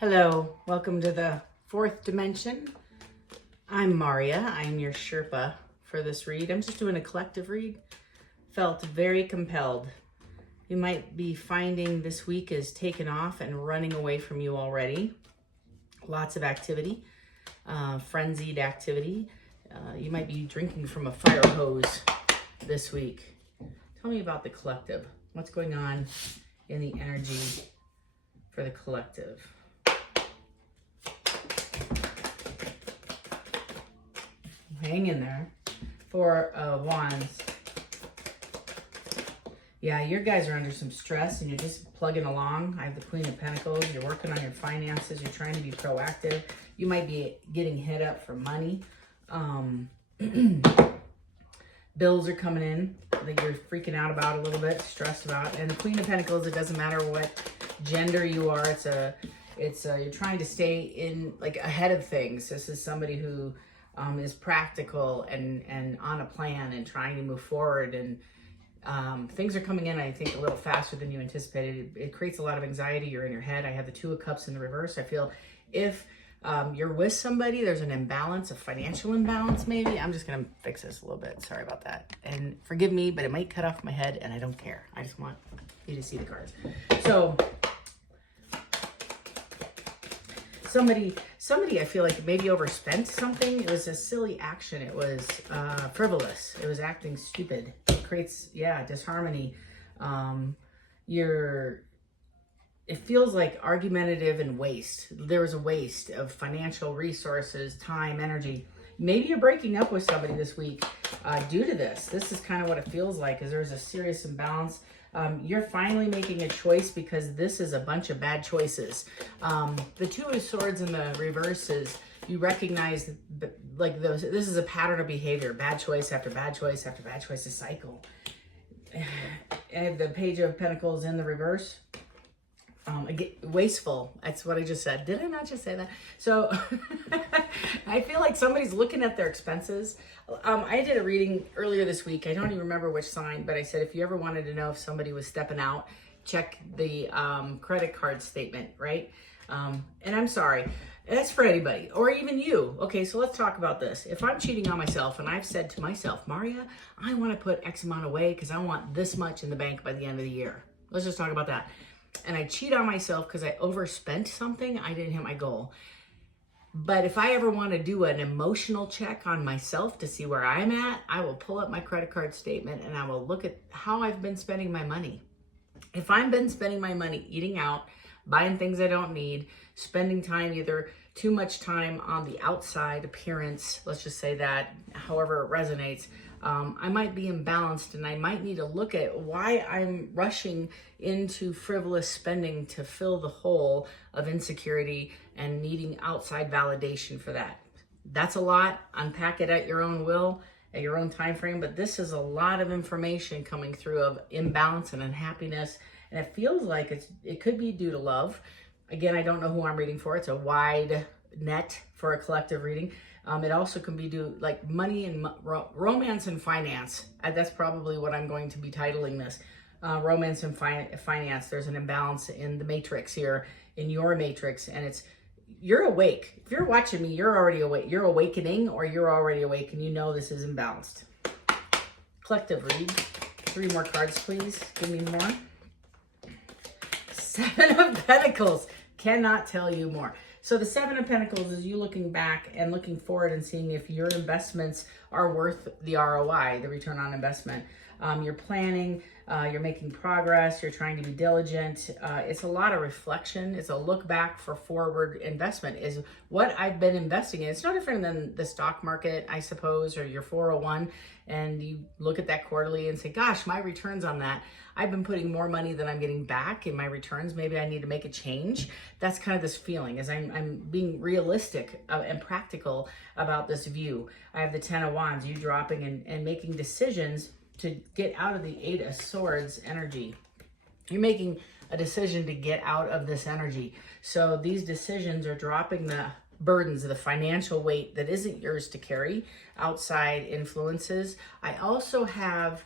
Hello, welcome to the fourth dimension. I'm Maria. I'm your Sherpa for this read. I'm just doing a collective read. Felt very compelled. You might be finding this week is taken off and running away from you already. Lots of activity, frenzied activity. You might be drinking from a fire hose this week. Tell me about the collective. What's going on in the energy for the collective? Hang in there. Four Wands. Yeah, your guys are under some stress and you're just plugging along. I have the Queen of Pentacles. You're working on your finances. You're trying to be proactive. You might be getting hit up for money. Bills are coming in that you're freaking out about a little bit, stressed about. And the Queen of Pentacles, it doesn't matter what gender you are. You're trying to stay in, like, ahead of things. This is somebody who is practical and on a plan and trying to move forward, and things are coming in, I think, a little faster than you anticipated. It creates a lot of anxiety. You're in your head. I have the Two of Cups in the reverse. I feel if you're with somebody, there's an imbalance, a financial imbalance maybe. I'm just gonna fix this a little bit. Sorry about that. And forgive me, but it might cut off my head and I don't care. I just want you to see the cards. So somebody I feel like maybe overspent something. It was a silly action. It was frivolous. It was acting stupid. It creates, disharmony. It feels like argumentative and waste. There was a waste of financial resources, time, energy. Maybe you're breaking up with somebody this week due to this. This is kind of what it feels like, is there's a serious imbalance. You're finally making a choice because this is a bunch of bad choices. The Two of Swords in the reverse is you recognize like this is a pattern of behavior, bad choice after bad choice after bad choice, a cycle. And the Page of Pentacles in the reverse. Again, wasteful. That's what I just said. Did I not just say that? So I feel like somebody's looking at their expenses. I did a reading earlier this week. I don't even remember which sign, but I said, if you ever wanted to know if somebody was stepping out, check the credit card statement, right? And I'm sorry. That's for anybody, or even you. Okay, so let's talk about this. If I'm cheating on myself and I've said to myself, Maria, I want to put X amount away because I want this much in the bank by the end of the year. Let's just talk about that. And I cheat on myself because I overspent something, I didn't hit my goal. But if I ever want to do an emotional check on myself to see where I'm at, I will pull up my credit card statement and I will look at how I've been spending my money. If I've been spending my money eating out, buying things I don't need, spending time, either too much time on the outside appearance, let's just say that, however it resonates, I might be imbalanced and I might need to look at why I'm rushing into frivolous spending to fill the hole of insecurity and needing outside validation for that. That's a lot. Unpack it at your own will, at your own time frame, but this is a lot of information coming through of imbalance and unhappiness, and it feels like it could be due to love. Again, I don't know who I'm reading for. It's a wide net for a collective reading. It also can be due like money and romance and finance. That's probably what I'm going to be titling this. Romance and finance. There's an imbalance in the matrix here, in your matrix, and you're awake. If you're watching me, you're already awake. You're awakening, or you're already awake and you know this is imbalanced. Collective read. 3 more cards, please. Give me more. 7 of Pentacles. Cannot tell you more. So the 7 of Pentacles is you looking back and looking forward and seeing if your investments are worth the ROI, the return on investment. You're planning, you're making progress, you're trying to be diligent. It's a lot of reflection. It's a look back for forward investment is what I've been investing in. It's no different than the stock market, I suppose, or your 401. And you look at that quarterly and say, gosh, my returns on that, I've been putting more money than I'm getting back in my returns. Maybe I need to make a change. That's kind of this feeling, as I'm being realistic and practical about this view. I have the 10 of Wands, you dropping and making decisions to get out of the 8 of Swords energy. You're making a decision to get out of this energy. So these decisions are dropping the burdens, the financial weight that isn't yours to carry, outside influences. I also have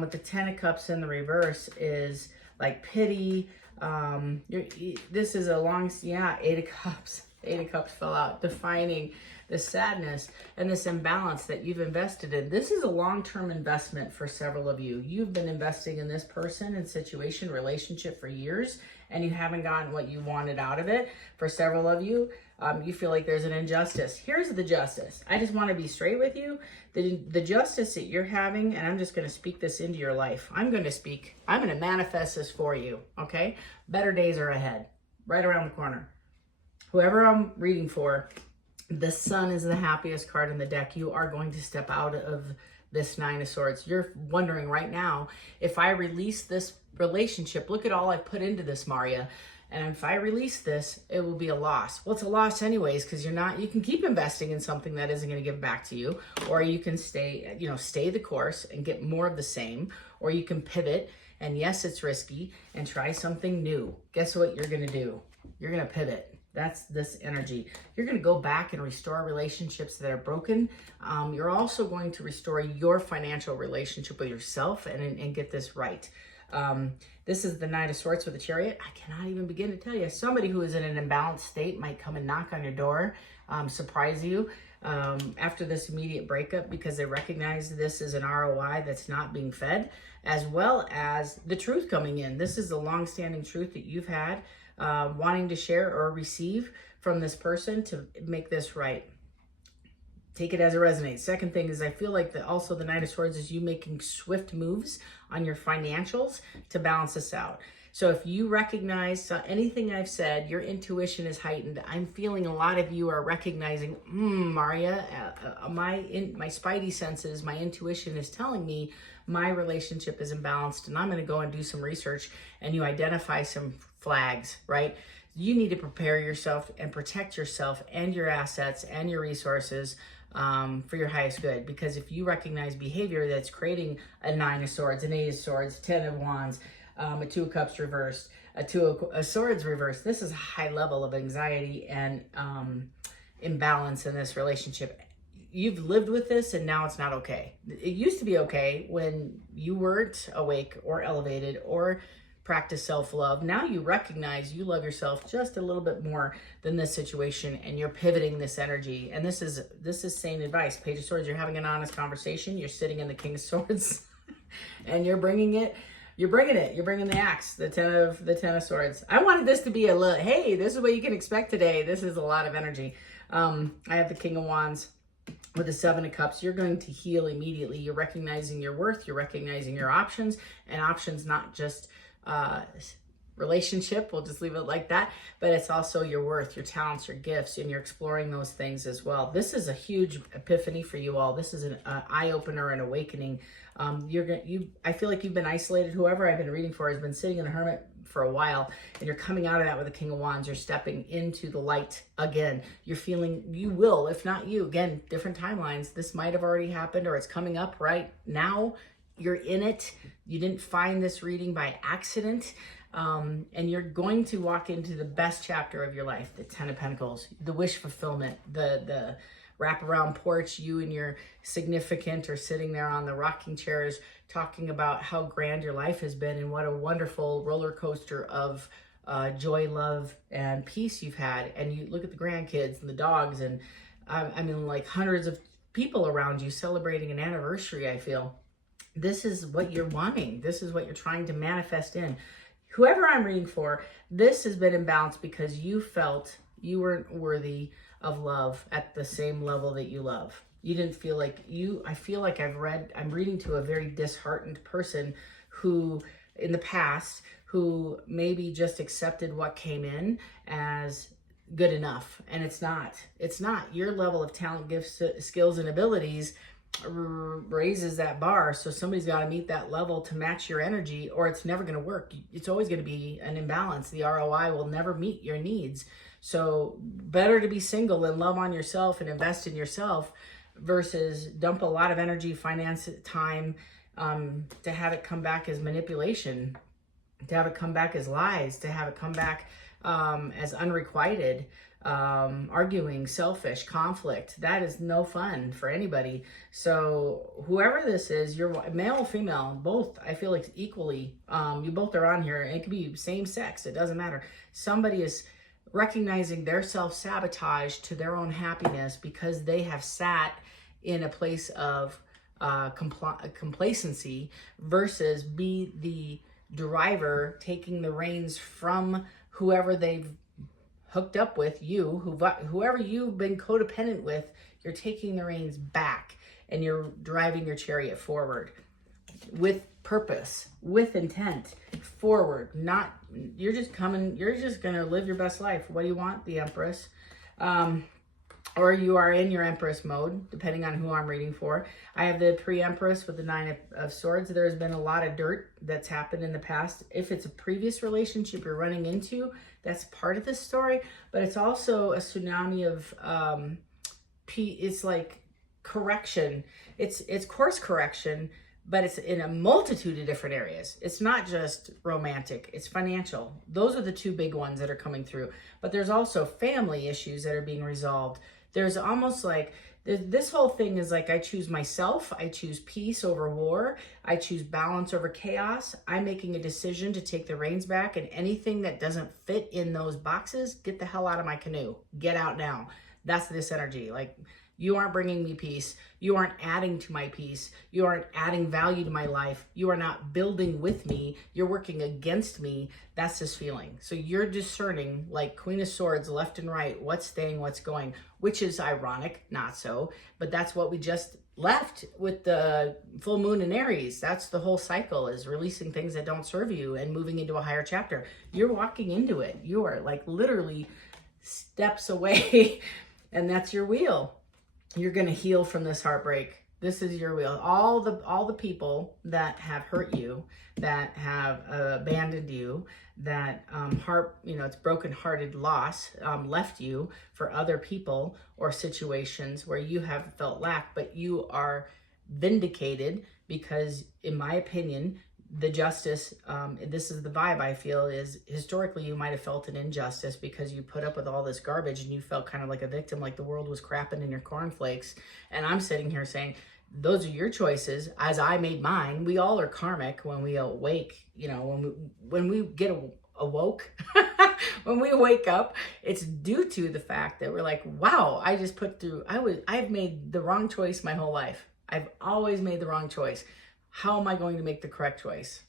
with the 10 of Cups in the reverse is like pity, This is a long, yeah, 8 of Cups. 8 of Cups fell out, defining the sadness and this imbalance that you've invested in. This is a long-term investment for several of you. You've been investing in this person and situation, relationship for years, and you haven't gotten what you wanted out of it. For several of you, you feel like there's an injustice. Here's the justice. I just want to be straight with you. The justice that you're having, and I'm just going to speak this into your life. I'm going to manifest this for you, okay? Better days are ahead, right around the corner. Whoever I'm reading for, the Sun is the happiest card in the deck. You are going to step out of this 9 of Swords. You're wondering right now, if I release this relationship, look at all I've put into this, Maria. And if I release this, it will be a loss. Well, it's a loss anyways, because you can keep investing in something that isn't going to give back to you, or you can stay the course and get more of the same, or you can pivot. And yes, it's risky, and try something new. Guess what you're going to do? You're going to pivot. That's this energy. You're going to go back and restore relationships that are broken. You're also going to restore your financial relationship with yourself and get this right. This is the 9 of Swords with the Chariot. I cannot even begin to tell you. Somebody who is in an imbalanced state might come and knock on your door, surprise you after this immediate breakup, because they recognize this is an ROI that's not being fed, as well as the truth coming in. This is the long-standing truth that you've had, wanting to share or receive from this person to make this right. Take it as it resonates. Second thing is, I feel like also the 9 of Swords is you making swift moves on your financials to balance this out. So if you recognize anything I've said, your intuition is heightened. I'm feeling a lot of you are recognizing, Maria, my spidey senses, my intuition is telling me my relationship is imbalanced, and I'm going to go and do some research, and you identify some flags, right? You need to prepare yourself and protect yourself and your assets and your resources for your highest good. Because if you recognize behavior that's creating a 9 of Swords, an 8 of Swords, 10 of Wands, a 2 of Cups reversed, a 2 of Swords reversed, this is a high level of anxiety and imbalance in this relationship. You've lived with this, and now it's not okay. It used to be okay when you weren't awake or elevated or practice self-love. Now you recognize you love yourself just a little bit more than this situation, and you're pivoting this energy. And this is sane advice. Page of Swords, you're having an honest conversation. You're sitting in the King of Swords and you're bringing it. You're bringing the axe, the 10 of Swords. I wanted this to be hey, this is what you can expect today. This is a lot of energy. I have the King of Wands with the 7 of Cups. You're going to heal immediately. You're recognizing your worth. You're recognizing your options, and options not just relationship, we'll just leave it like that, but it's also your worth, your talents, your gifts, and you're exploring those things as well. This is a huge epiphany for you all. This is an eye-opener and awakening. I feel like you've been isolated. Whoever I've been reading for has been sitting in a hermit for a while, and you're coming out of that with the King of Wands. You're stepping into the light again. You're feeling, you will, if not you, again, different timelines. This might have already happened, or it's coming up right now. You're in it. You didn't find this reading by accident. And you're going to walk into the best chapter of your life, the 10 of Pentacles, the wish fulfillment, the wraparound porch, you and your significant are sitting there on the rocking chairs talking about how grand your life has been and what a wonderful roller coaster of joy, love, and peace you've had. And you look at the grandkids and the dogs, and like hundreds of people around you celebrating an anniversary, I feel. This is what you're wanting. This is what you're trying to manifest in. Whoever I'm reading for, this has been imbalanced because you felt you weren't worthy of love at the same level that you love. You didn't feel like I feel like I'm reading to a very disheartened person who, in the past, who maybe just accepted what came in as good enough. And it's not. Your level of talent, gifts, skills, and abilities raises that bar, so somebody's got to meet that level to match your energy, or it's never going to work. It's always going to be an imbalance. The ROI will never meet your needs. So better to be single and love on yourself and invest in yourself versus dump a lot of energy, finance, time to have it come back as manipulation. to have it come back as lies, to have it come back as unrequited, arguing, selfish, conflict. That is no fun for anybody. So whoever this is, you're male or female, both, I feel like equally, you both are on here. It could be same sex, it doesn't matter. Somebody is recognizing their self-sabotage to their own happiness because they have sat in a place of complacency versus be the driver, taking the reins from whoever they've hooked up with, whoever you've been codependent with. You're taking the reins back and you're driving your chariot forward with purpose, with intent, forward. Not, you're just gonna live your best life. What do you want? The Empress. Or you are in your Empress mode, depending on who I'm reading for. I have the pre-Empress with the Nine of Swords. There's been a lot of dirt that's happened in the past. If it's a previous relationship you're running into, that's part of this story. But it's also a tsunami of, it's like correction. It's course correction, but it's in a multitude of different areas. It's not just romantic, it's financial. Those are the two big ones that are coming through. But there's also family issues that are being resolved. There's almost like, this whole thing is like, I choose myself, I choose peace over war, I choose balance over chaos. I'm making a decision to take the reins back, and anything that doesn't fit in those boxes, get the hell out of my canoe. Get out now. That's this energy. Like, you aren't bringing me peace. You aren't adding to my peace. You aren't adding value to my life. You are not building with me. You're working against me. That's this feeling. So you're discerning, like Queen of Swords, left and right, what's staying, what's going, which is ironic, not so, but that's what we just left with the full moon in Aries. That's the whole cycle, is releasing things that don't serve you and moving into a higher chapter. You're walking into it. You are like literally steps away and that's your wheel. You're going to heal from this heartbreak. This is your wheel. All the people that have hurt you, that have abandoned you, that it's broken-hearted loss, left you for other people or situations where you have felt lack, but you are vindicated because, in my opinion, the justice, this is the vibe I feel, is historically you might have felt an injustice because you put up with all this garbage and you felt kind of like a victim, like the world was crapping in your cornflakes. And I'm sitting here saying, those are your choices, as I made mine. We all are karmic when we awake, when we get awoke, when we wake up, it's due to the fact that we're like, wow, I've made the wrong choice my whole life. I've always made the wrong choice. How am I going to make the correct choice?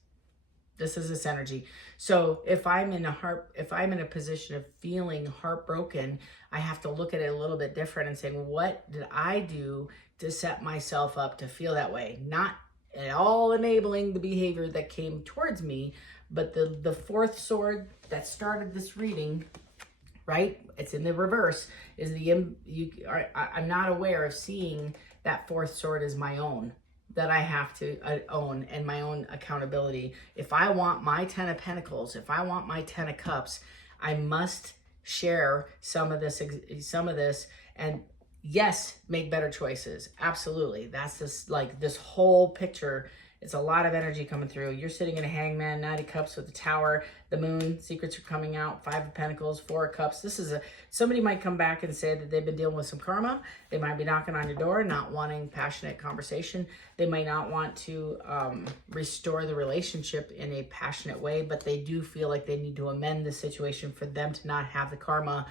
This is this energy. So if I'm in a position of feeling heartbroken, I have to look at it a little bit different and say, well, what did I do to set myself up to feel that way? Not at all enabling the behavior that came towards me, but the fourth sword that started this reading, right? It's in the reverse, is I'm not aware of seeing that fourth sword as my own, that I have to own, and my own accountability. If I want my 10 of Pentacles, if I want my 10 of Cups, I must share some of this, and yes, make better choices. Absolutely. That's this whole picture. It's a lot of energy coming through. You're sitting in a Hangman, Knight of Cups with the Tower, the Moon, secrets are coming out, 5 of Pentacles, 4 of Cups. Somebody might come back and say that they've been dealing with some karma. They might be knocking on your door, not wanting passionate conversation. They might not want to restore the relationship in a passionate way, but they do feel like they need to amend the situation for them to not have the karma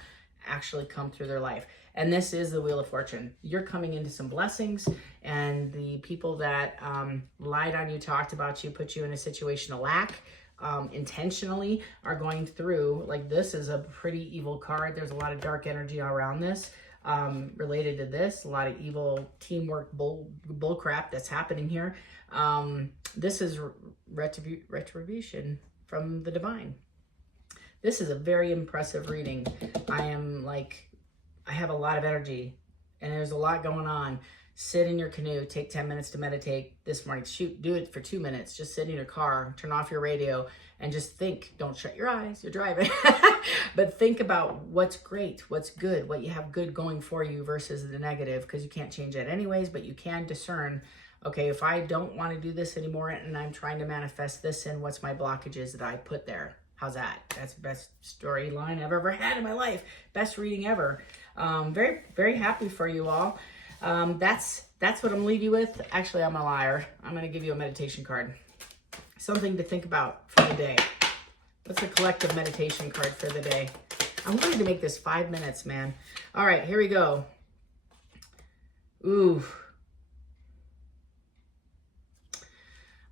actually come through their life. And this is the Wheel of Fortune. You're coming into some blessings, and the people that lied on you, talked about you, put you in a situation of lack intentionally are going through, like, this is a pretty evil card. There's a lot of dark energy around this related to this, a lot of evil teamwork bull crap that's happening here. This is retribution from the divine. This is a very impressive reading. I have a lot of energy and there's a lot going on. Sit in your canoe, take 10 minutes to meditate this morning. Do it for 2 minutes. Just sit in your car, turn off your radio, and just think. Don't shut your eyes, you're driving. But think about what's great, what's good, what you have good going for you versus the negative, because you can't change that anyways, but you can discern Okay, if I don't want to do this anymore and I'm trying to manifest this in, what's my blockages that I put there? How's that? That's the best storyline I've ever had in my life. Best reading ever. Very, very happy for you all. That's what I'm leaving you with. Actually, I'm a liar. I'm going to give you a meditation card. Something to think about for the day. What's a collective meditation card for the day? I wanted to make this 5 minutes, man. All right, here we go. Ooh.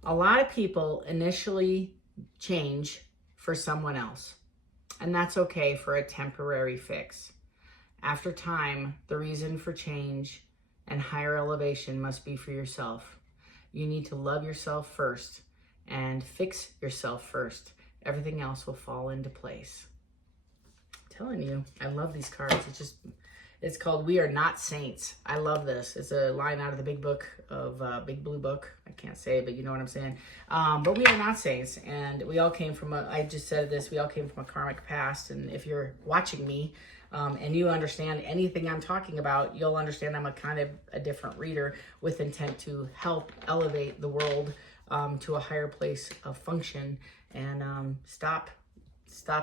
A lot of people initially change for someone else, and that's okay for a temporary fix. After time, the reason for change and higher elevation must be for yourself. You need to love yourself first and fix yourself first. Everything else will fall into place. I'm telling you, I love these cards. It's called We Are Not Saints. I love this. It's a line out of the big book of Big Blue Book. I can't say it, but you know what I'm saying. But we are not saints, and we all came from I just said this, we all came from a karmic past, and if you're watching me and you understand anything I'm talking about, you'll understand I'm a different reader with intent to help elevate the world to a higher place of function and stop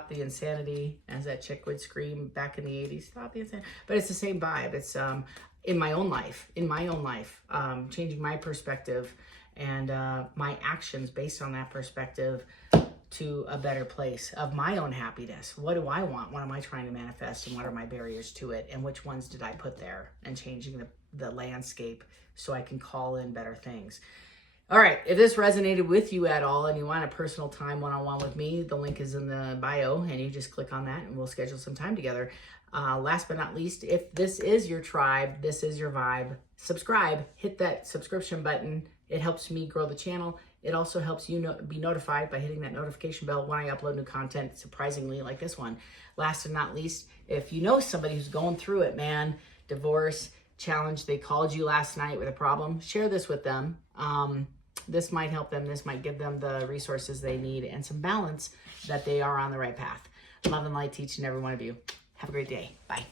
the insanity, as that chick would scream back in the 80s, stop the insanity. But it's the same vibe. It's in my own life, changing my perspective and my actions based on that perspective to a better place of my own happiness. What do I want? What am I trying to manifest? And what are my barriers to it? And which ones did I put there? And changing the landscape so I can call in better things. All right, if this resonated with you at all and you want a personal time one-on-one with me, the link is in the bio and you just click on that and we'll schedule some time together. Last but not least, if this is your tribe, this is your vibe, subscribe, hit that subscription button. It helps me grow the channel. It also helps you be notified by hitting that notification bell when I upload new content, surprisingly like this one. Last but not least, if you know somebody who's going through it, man, divorce, challenge, they called you last night with a problem, share this with them. This might help them. This might give them the resources they need and some balance that they are on the right path. Love and light to each and every one of you. Have a great day. Bye.